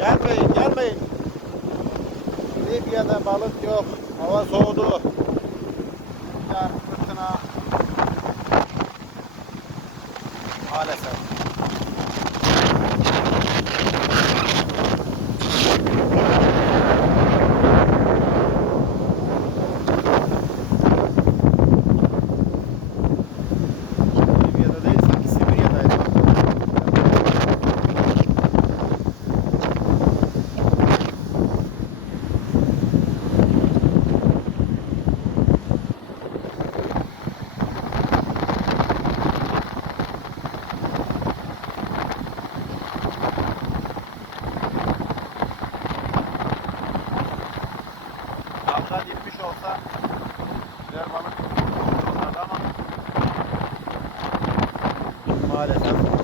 Gelmeyin, gelmeyin. Libya'da balık yok. Hava soğudu. Ya fırtına. Maalesef. Dalga dipmiş olsa güzel balık tutardı ama maalesef.